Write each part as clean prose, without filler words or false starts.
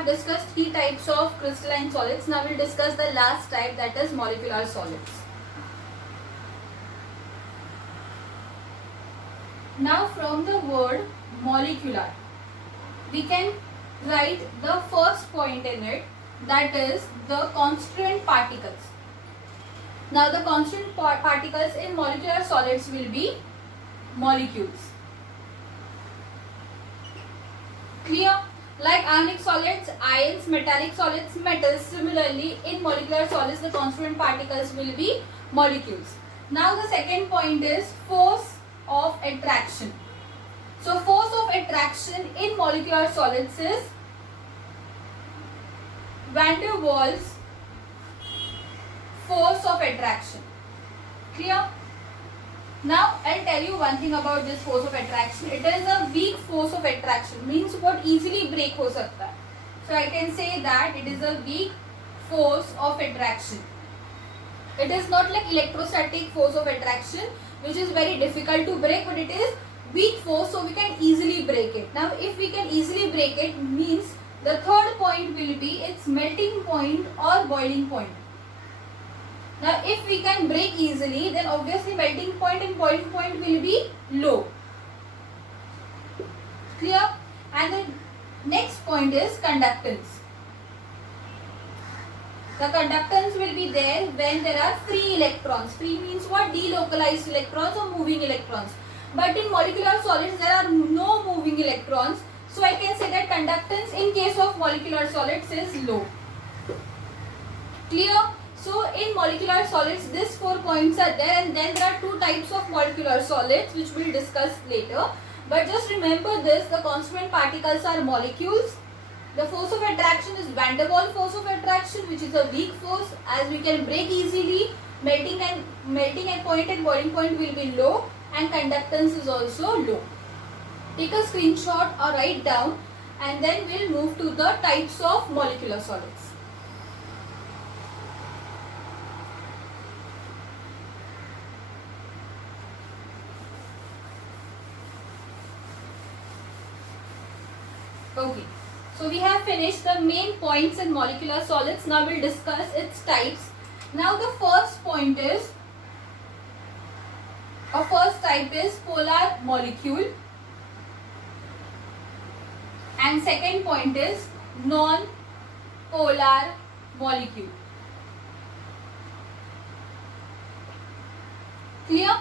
have discussed three types of crystalline solids. Now we'll discuss the last type, that is molecular solids. Now from the word molecular, we can write the first point in it, that is the constituent particles. Now the constituent particles in molecular solids will be molecules. Clear? Like ionic solids, ions, metallic solids, metals. Similarly, in molecular solids, the constituent particles will be molecules. Now the second point is force of attraction. So force of attraction in molecular solids is van der Waals force of attraction. Clear? Now I'll tell you one thing about this force of attraction. It is a weak force of attraction. Means what easily break हो सकता है. So I can say that it is a weak force of attraction. It is not like electrostatic force of attraction, which is very difficult to break, but it is weak force, so we can easily break it. Now if we can easily break it, means the third point will be its melting point or boiling point. Now if we can break easily, then obviously melting point and boiling point will be low. Clear? And the next point is conductance. The conductance will be there when there are free electrons. Free means what? Delocalized electrons or moving electrons. But in molecular solids there are no moving electrons. So I can say that conductance in case of molecular solids is low. Clear? So in molecular solids these 4 points are there, and then there are two types of molecular solids which we will discuss later. But just remember this, the constituent particles are molecules. The force of attraction is van der Waals force of attraction, which is a weak force, as we can break easily. Melting point and boiling point will be low, and conductance is also low. Take a screenshot or write down, and then we'll move to the types of molecular solids. Okay, so we have finished the main points in molecular solids. Now we'll discuss its types. Now the first point is, our first type is polar molecule, and second point is non-polar molecule. Clear?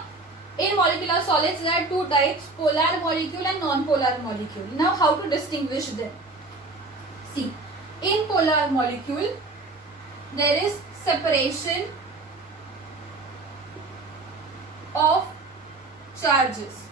In molecular solids there are two types, polar molecule and non-polar molecule. Now how to distinguish them? See, in polar molecule there is separation of charges.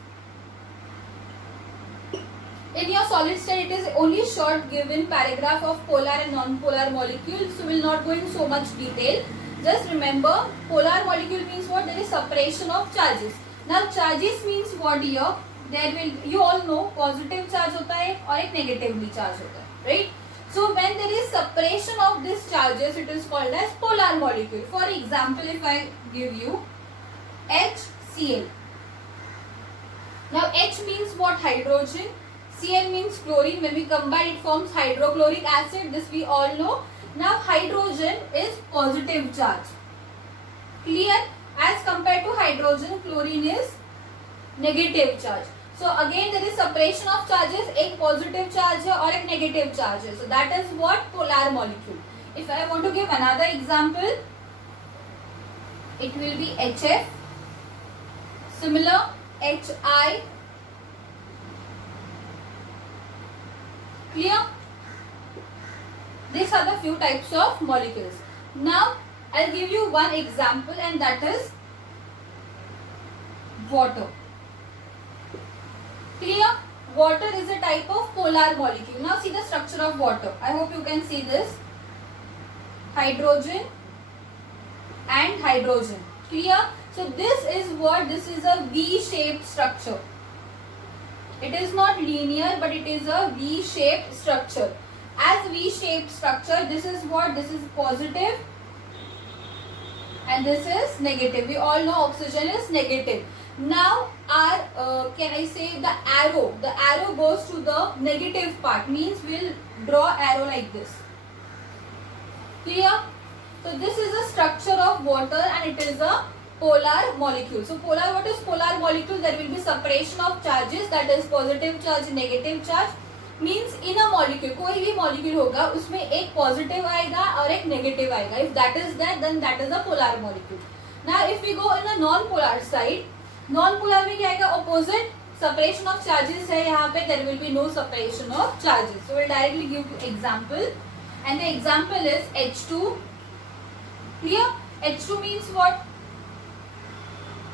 In your solid state it is only short given paragraph of polar and non-polar molecules, so we will not go in so much detail. Just remember, polar molecule means what? There is separation of charges. Now charges means what here? There will, you all know, positive charge होता है और एक negatively charge होता है, right? So when there is separation of these charges, it is called as polar molecule. For example, if I give you HCl. Now H means what? Hydrogen. Cl means chlorine. When we combine, it forms hydrochloric acid. This we all know. Now hydrogen is positive charge. Clear? As compared to hydrogen, chlorine is negative charge. So again there is separation of charges. एक positive charge है और एक negative charge है. So that is what? Polar molecule. If I want to give another example, it will be HF. Similar, HI. Clear? These are the few types of molecules. Now I'll give you one example, and that is water. Clear? Water is a type of polar molecule. Now see the structure of water. I hope you can see this. Hydrogen and hydrogen. Clear? So this is what? This is a V-shaped structure. It is not linear, but it is a V-shaped structure. As V-shaped structure, this is what? This is positive and this is negative. We all know oxygen is negative. Now our can I say the arrow goes to the negative part, means we'll draw arrow like this. Clear? So this is the structure of water and it is a polar molecule. So polar, what is polar molecule? There will be separation of charges, that is positive charge, negative charge. Means in a molecule, कोई भी molecule होगा उसमें एक positive आएगा और एक negative आएगा. If that is that then that is a polar molecule. Now if we go in a non polar side, non polar में क्या आएगा? ऑपोजिट, सेपरेशन ऑफ चार्जेस है यहाँ पे, there will be no separation of charges. So will directly give you example and the example is H2. Clear? H2 means what?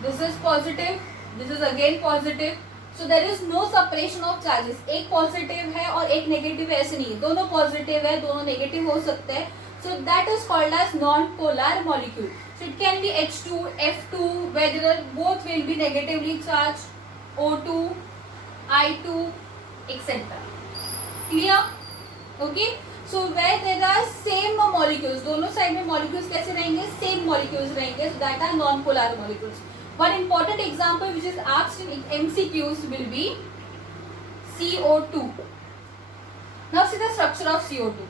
This is positive, this is again positive. So there is no separation of charges. एक positive है और एक negative है, ऐसे नहीं, दोनों positive है, दोनों नेगेटिव हो सकते हैं. So that is called as non polar molecule. So it can be H2, F2, where both will be negatively charged, O2, I2, etc. Clear? Okay. So where there are same molecules, दोनों side में molecules कैसे रहेंगे? Same molecules रहेंगे. So that are non polar molecules. One important example which is asked in MCQs will be CO2. Now see the structure of CO2.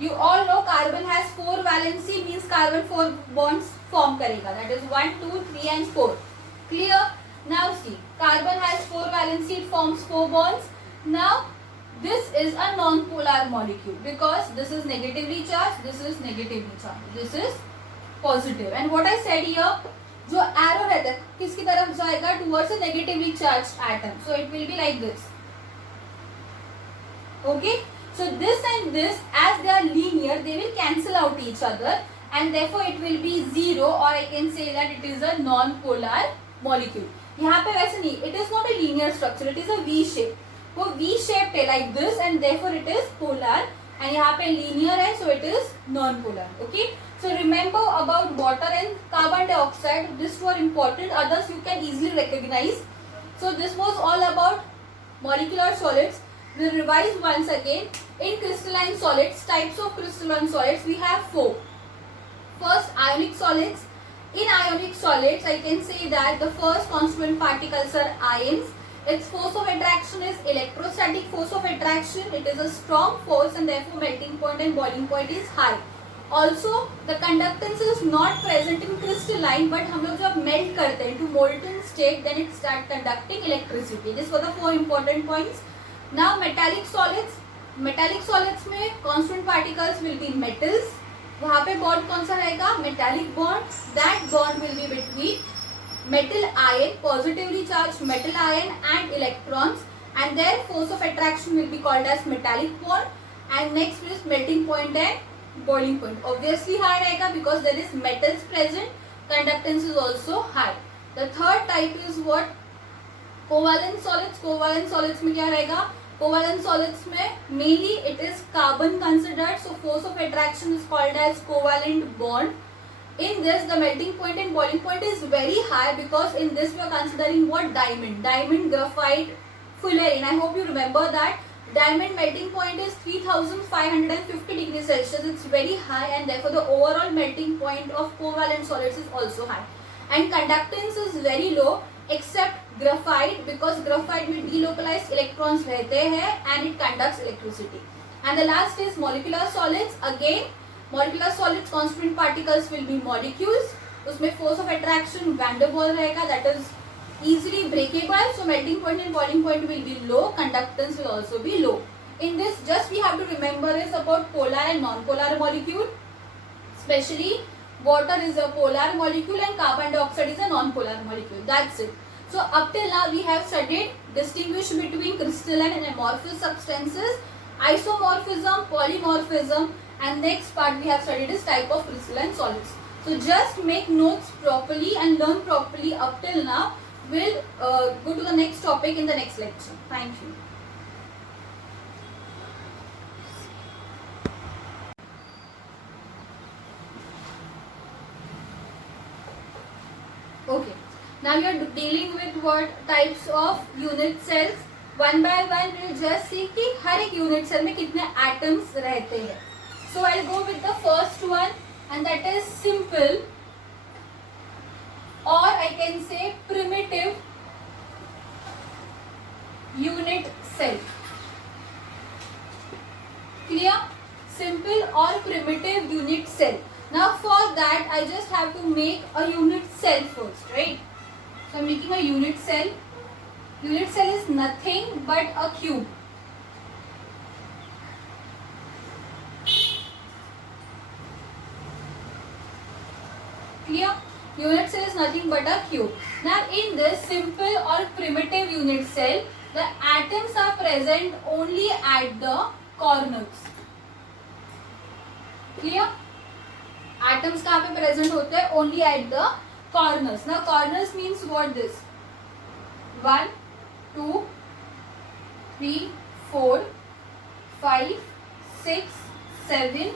You all know carbon has 4 valency, means carbon 4 bonds form करेगा. That is 1, 2, 3 and 4. Clear? Now see, carbon has 4 valency, it forms 4 bonds. Now this is a non-polar molecule because this is negatively charged, this is negatively charged, this is positive. And what I said here, जो arrow रहता है किसकी तरफ जाएगा? Towards a negatively charged atom. So it will be like this. Okay. So this and this as they are linear they will cancel out each other and therefore it will be zero, और I can say that it is a non polar molecule. यहाँ पे वैसे नहीं, it is not a linear structure, it is a V shape. वो V shape है like this and therefore it is polar. And यहाँ पे linear है, so it is non polar. Okay. So remember about water and carbon dioxide. These two are important. Others you can easily recognize. So this was all about molecular solids. We'll revise once again. In crystalline solids, types of crystalline solids we have 4. First, ionic solids. In ionic solids, I can say that the first constituent particles are ions. Its force of attraction is electrostatic force of attraction. It is a strong force and therefore melting point and boiling point is high. Also the conductance is not present in crystalline, but हम लोग जब melt करते हैं to molten state, then it start conducting electricity. This were the 4 important points. Now metallic solids. Metallic solids में constant particles will be metals. वहाँ पे bond कौन सा रहेगा? Metallic bond. That bond will be between metal ion, positively charged metal ion and electrons, and their force of attraction will be called as metallic bond. And next is melting point and boiling point. Obviously high रहेगा because there is metals present. Conductance is also high. The third type is what? Covalent solids. Covalent solids में क्या रहेगा? Covalent solids में mainly it is carbon considered. So force of attraction is called as covalent bond. In this the melting point and boiling point is very high because in this we are considering what? Diamond. Diamond, graphite, fullerene. I hope you remember that. Diamond melting point is 3550 degrees Celsius. It's very high and therefore the overall melting point of covalent solids is also high. And conductance is very low except graphite because graphite में delocalized electrons रहते हैं and it conducts electricity. And the last is molecular solids. Again, molecular solids constituent particles will be molecules. उसमें force of attraction van der Waals रहेगा, that is easily breakable. So melting point and boiling point will be low. Conductance will also be low. In this, just we have to remember is about polar and non-polar molecule. Especially water is a polar molecule and carbon dioxide is a non-polar molecule. That's it. So up till now we have studied distinguish between crystalline and amorphous substances, isomorphism, polymorphism, and next part we have studied is type of crystalline solids. So just make notes properly and learn properly up till now. We'll go to the next topic in the next lecture. Thank you. Okay. Now we are dealing with what types of unit cells. One by one we'll just see कि हर एक unit cell में कितने atoms रहते हैं. So I'll go with the first one and that is simple or I can say primitive unit cell. Clear? Simple or primitive unit cell. Now for that I just have to make a unit cell first, right? So I'm making a unit cell. Unit cell is nothing but a cube. Clear? Unit cell is nothing but a cube. Now in this simple or primitive unit cell, the atoms are present only at the corners. Clear? Atoms कहाँ पे present होते हैं? Only at the corners. Now corners means what this? 1, 2, 3, 4, 5, 6, 7,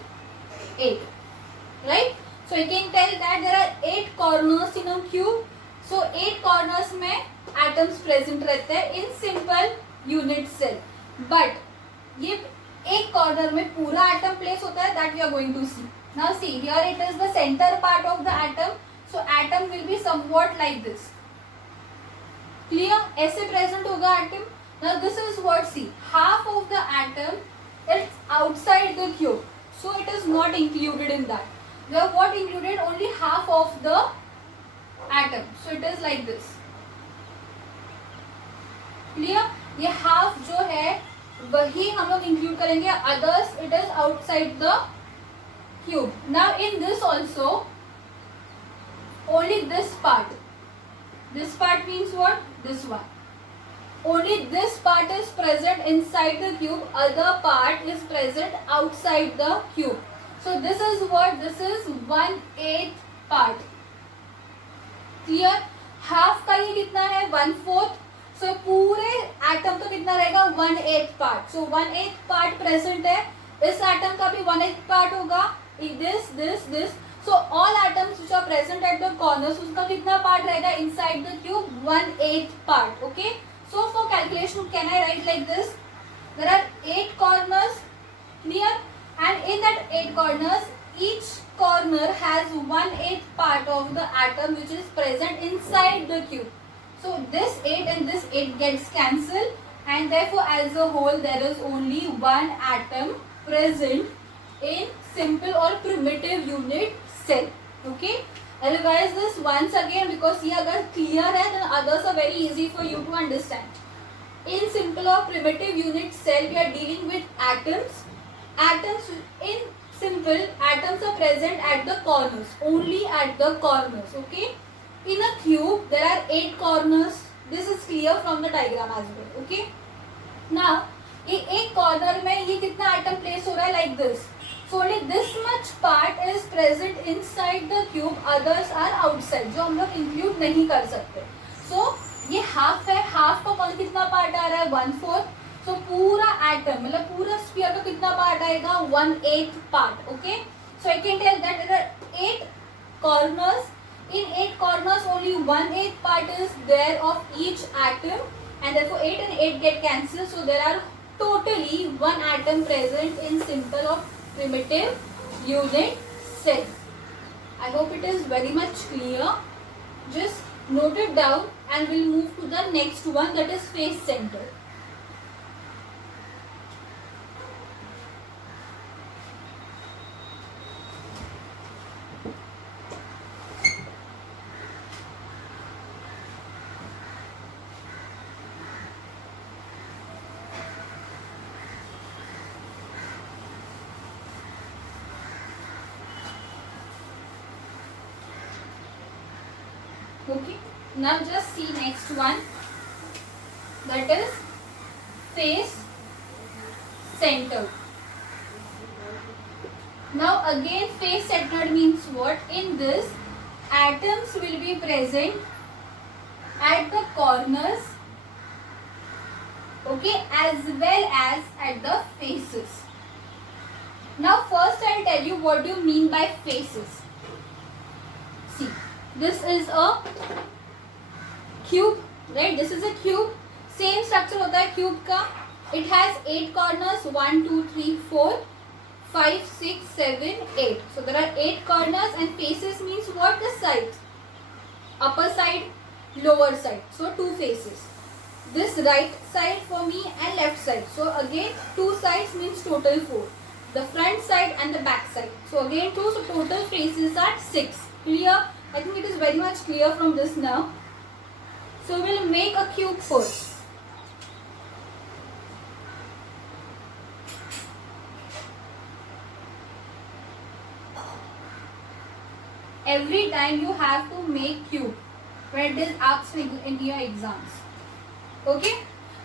8. Right? So you can tell that there are 8 corners in a cube. So 8 corners में atoms present रहते हैं in simple unit cell. But ये एक corner में पूरा atom place होता है, that we are going to see. Now see, here it is the center part of the atom. So atom will be somewhat like this. Clear? ऐसे present होगा atom. Now this is what, see, half of the atom is outside the cube. So it is not included in that. We have what included? Only half of the atom. So it is like this. Clear? ये half जो है वही हम लोग include करेंगे. Others it is outside the cube. Now in this also only this part. This part means what? This one. Only this part is present inside the cube. Other part is present outside the cube. So this is what? This is 1/8 part. Clear? Half का ये कितना है? 1/4. So पूरे atom का कितना रहेगा? 1/8 part. So 1/8 part present है. इस atom का भी 1/8 part होगा. This. So all atoms which are present at the corners, उसका कितना part रहेगा inside the cube? 1/8 part. Okay. So for calculation, can I write like this? There are 8 corners. Clear? And in that 8 corners, each corner has 1/8 part of the atom which is present inside the cube. So this 8 and this 8 gets cancelled, and therefore as a whole there is only one atom present in simple or primitive unit cell. Okay. I revise this once again because ये अगर clear है then others are very easy for you to understand. In simple or primitive unit cell we are dealing with atoms. Atoms in simple atoms are present at the corners, only at the corners. Okay. In a cube there are 8 corners. This is clear from the diagram as well. Okay. Now ये एक corner में ये कितना atom place हो रहा है like this. So only this much part is present inside the cube. Others are outside. जो हम लोग include नहीं कर सकते. So ये half है. Half का कौन कितना part आ रहा है? 1/4. So पूरा atom मतलब पूरा sphere का कितना part आएगा? 1/8 part. Okay. So I can tell that there are 8 corners. In 8 corners only 1/8 part is there of each atom, and therefore 8 and 8 get cancelled. So there are totally 1 atom present in simple or primitive unit cell. I hope it is very much clear. Just note it down and we'll move to the next one, that is face center. Okay. Now just see next one, that is face center. Now again face centered means what? In this atoms will be present at the corners, okay, as well as at the faces. Now first I'll tell you what do you mean by faces. See, this is a cube, right? This is a cube. Same structure होता है cube का. It has 8 corners. 1, 2, 3, 4, 5, 6, 7, 8. So there are 8 corners, and faces means what? The sides. upper side, lower side. So 2 faces. This right side for me and left side. So again 2 sides means total 4. The front side and the back side. So again 2. So total faces are 6. Clear? I think it is very much clear from this now. So we'll make a cube first. Every time you have to make cube when it is asked in your exams. Okay,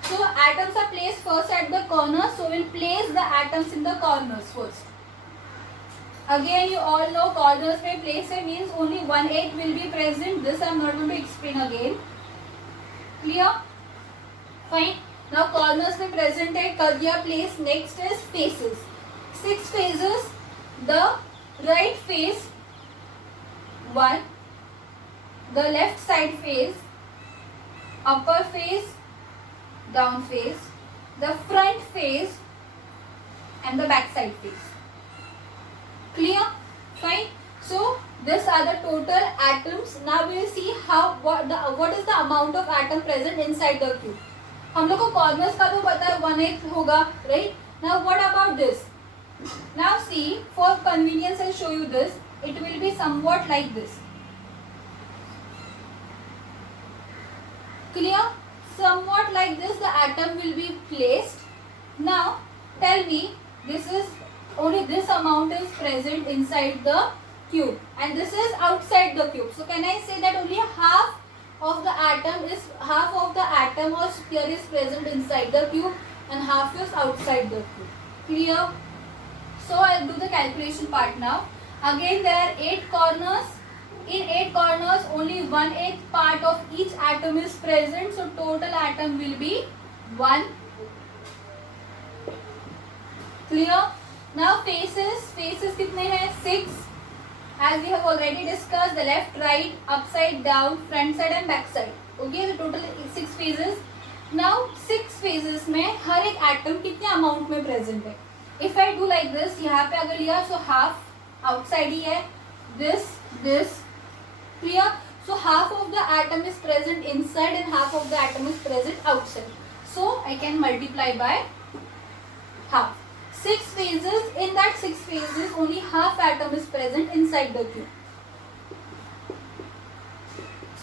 so atoms are placed first at the corners, so we'll place the atoms in the corners first. Again, you all know corners में place है means only 1/8 will be present. This I am not going to explain again. Clear? Fine. Now corners में present है, कर दिया place. Next is faces. 6 faces. The right face 1, the left side face, upper face, down face, the front face and the back side face. Clear? Fine. So these are the total atoms. Now we will see how what is the amount of atom present inside the cube. हम लोग को corners का तो पता है 1/8 होगा, right? Now what about this? Now see, for convenience I'll show you this. It will be somewhat like this. Clear? Somewhat like this the atom will be placed. Now tell me, this is only this amount is present inside the cube and this is outside the cube. So can I say that only half of the atom or sphere is present inside the cube and half is outside the cube. Clear? So I'll do the calculation part now. Again there are 8 corners. In 8 corners only 1/8 part of each atom is present. So total atom will be 1. Clear? Now faces कितने हैं? 6. As we have already discussed, the left, right, upside down, front side and back side. Okay, the total 6 phases. Now 6 phases में हर एक atom कितने amount में present है? If I do like this, यहाँ पे अगर लिया so half outside ही है, this. Clear? So half of the atom is present inside and half of the atom is present outside. So I can multiply by half. 6 phases. In that 6 phases, only half atom is present inside the cube.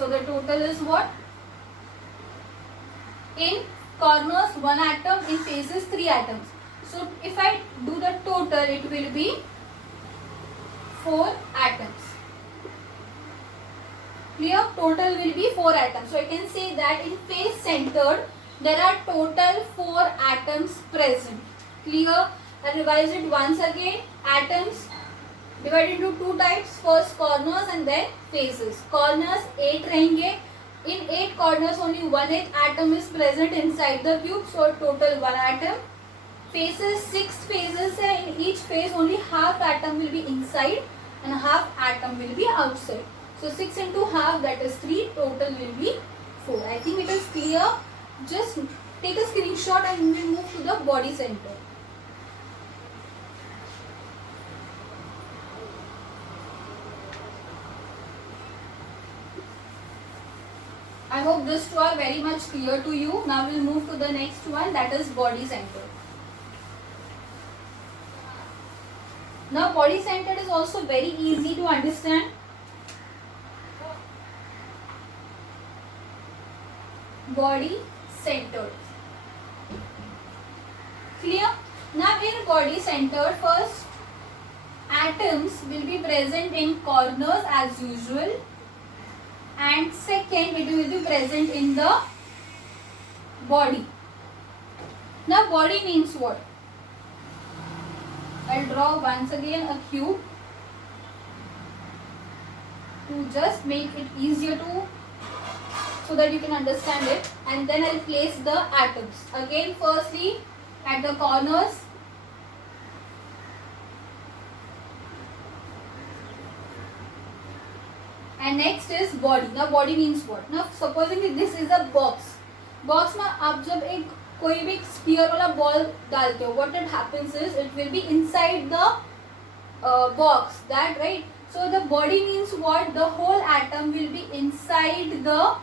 So the total is what? In corners 1 atom, in phases 3 atoms. So if I do the total, it will be 4 atoms. Clear? Total will be 4 atoms. So I can say that in face centered, there are total 4 atoms present. Clear? I revise it once again. Atoms divided into 2 types. First corners and then faces. Corners 8 रहेंगे. In 8 corners only 1/8 atom is present inside the cube. So total 1 atom. Faces 6 phases है. In each phase only half atom will be inside and half atom will be outside. So 6 into half, that is 3. Total will be 4. I think it is clear. Just take a screenshot and we will move to the body center. I hope these 2 are very much clear to you. Now we'll move to the next one, that is body center. Now body centered is also very easy to understand. Body centered. Clear? Now in body centered, first atoms will be present in corners as usual, and second it will be present in the body. Now body means what? I'll draw once again a cube to just make it easier to, so that you can understand it, and then I'll place the atoms. Again, firstly at the corners, and next is body. Now body means what? Now supposing this is a box. Box में आप जब एक कोई भी sphere वाला ball डालते हो, what it happens is it will be inside the box, that right? So the body means what? The whole atom will be inside the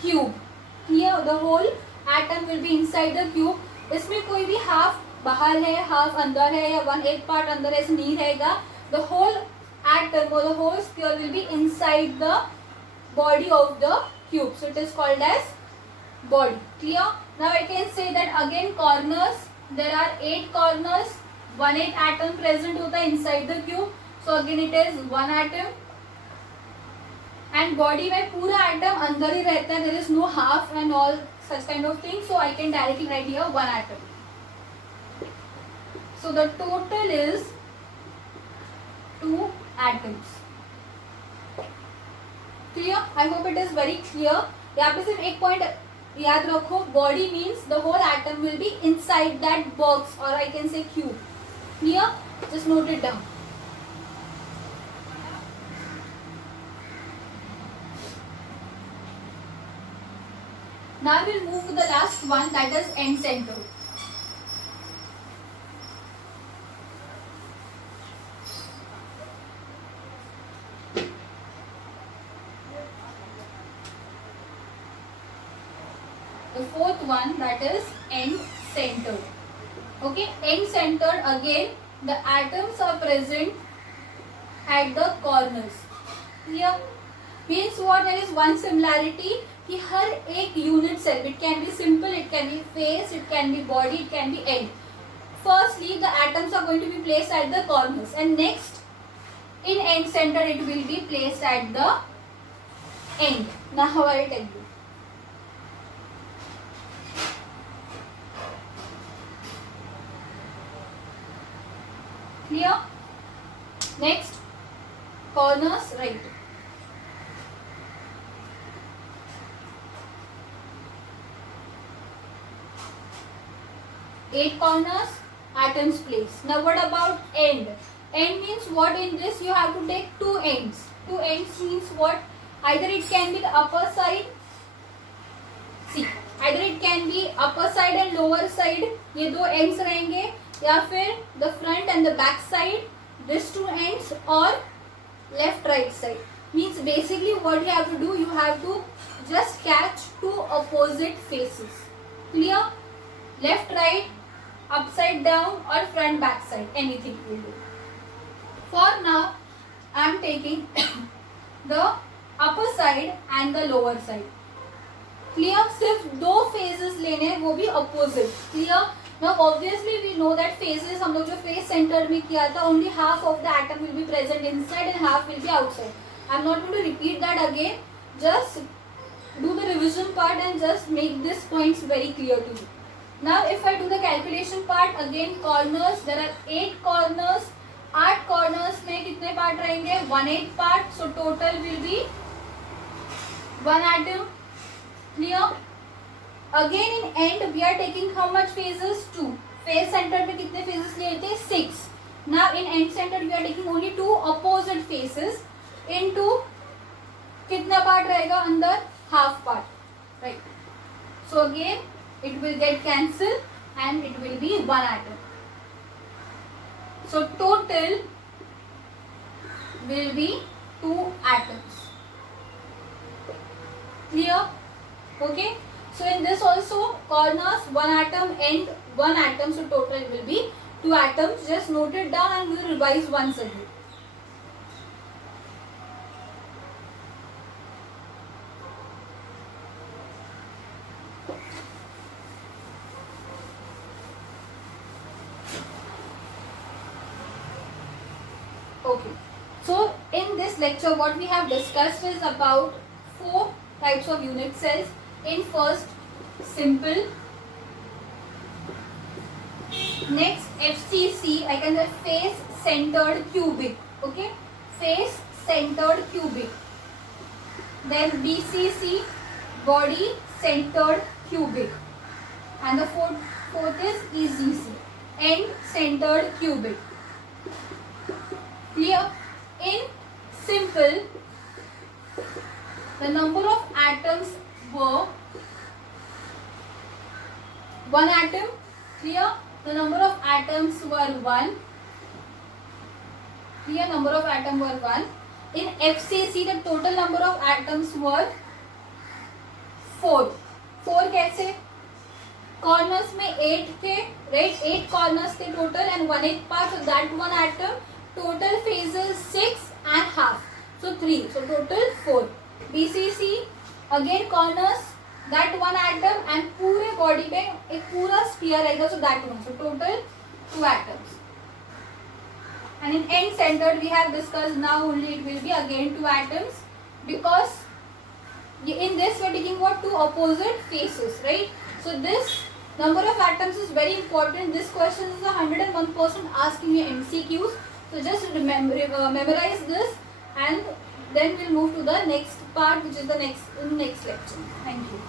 cube. Here the whole atom will be inside the cube. इसमें कोई भी half बाहर है, half अंदर है या 1/8 part अंदर ऐसे नहीं रहेगा. The whole atom or the whole sphere will be inside the body of the cube. So it is called as body. Clear? Now I can say that again corners. There are 8 corners. 1/8 atom present होता है inside the cube. So again it is 1 atom. And body में पूरा atom अंदर ही रहता है. There is no half and all such kind of thing. So I can directly write here 1 atom. So the total is 2 atoms. Clear? I hope it is very clear. यहाँ पे सिर्फ एक point याद रखो. Body means the whole atom will be inside that box or I can say cube. Clear? Just note it down. Now we'll move to the last one, that is end center. The fourth one, that is end centered. Okay, end centered, again the atoms are present at the corners. Here means what? There is one similarity कि हर एक unit cell, it can be simple, it can be face, it can be body, it can be end. Firstly, the atoms are going to be placed at the corners, and next, in end center, it will be placed at the end. Now, how I will tell you. Clear? Next, corners, right. Eight corners, atoms placed. Now what about end? End means what? In this you have to take 2 ends. 2 ends means what? Either it can be the upper side. See, either it can be upper side and lower side. ये दो ends रहेंगे, या फिर the front and the back side. These 2 ends, or left right side. Means basically what you have to do, you have to just catch 2 opposite faces. Clear? Left right, upside down or front back side, anything will do. For now I am taking the upper side and the lower side. Clear? सिर्फ 2 phases लेने हैं, वो भी opposite. Clear? Now obviously we know that phases, हम लोग जो face center में किया था, only half of the atom will be present inside and half will be outside. I am not going to repeat that again. Just do the revision part and just make these points very clear to you. Now if I do the calculation part, again corners, there are 8 corners. 8 corners में कितने part रहेंगे? 1/8 part. So total will be 1 atom. Clear? Again in end we are taking how much phases? 2. Face center पे कितने phases लिए थे? 6. Now in end center we are taking only 2 opposite faces. Into कितना part रहेगा अंदर? Half part. Right. So again it will get cancelled and it will be 1 atom. So total will be 2 atoms. Clear? Okay. So in this also corners 1 atom, end 1 atom. So total will be 2 atoms. Just note it down and we will revise once again. Okay, so in this lecture what we have discussed is about 4 types of unit cells. In first, simple. Next, FCC, I can say face centered cubic. Okay, face centered cubic. Then BCC, body centered cubic. And the fourth is ECC, end centered cubic. Clear? In simple, the number of atoms were 1 atom. Clear? The number of atoms were 1. Here number of atoms were 1. In FCC the total number of atoms were 4. 4 कैसे? Corners में 8 थे, right? 8 corners थे total and 1/8 part of that one atom. Total phases 6 and half. So 3. So total 4. BCC again corners, that one atom and पूरे body में एक पूरा sphere रहेगा, so that one. So total 2 atoms. And in end centered we have discussed, now only it will be again 2 atoms, because in this we are taking what, 2 opposite faces, right? So this number of atoms is very important. This question is 101% asking you MCQs. So just memorize this, and then we'll move to the next part, which is the next lecture. Thank you.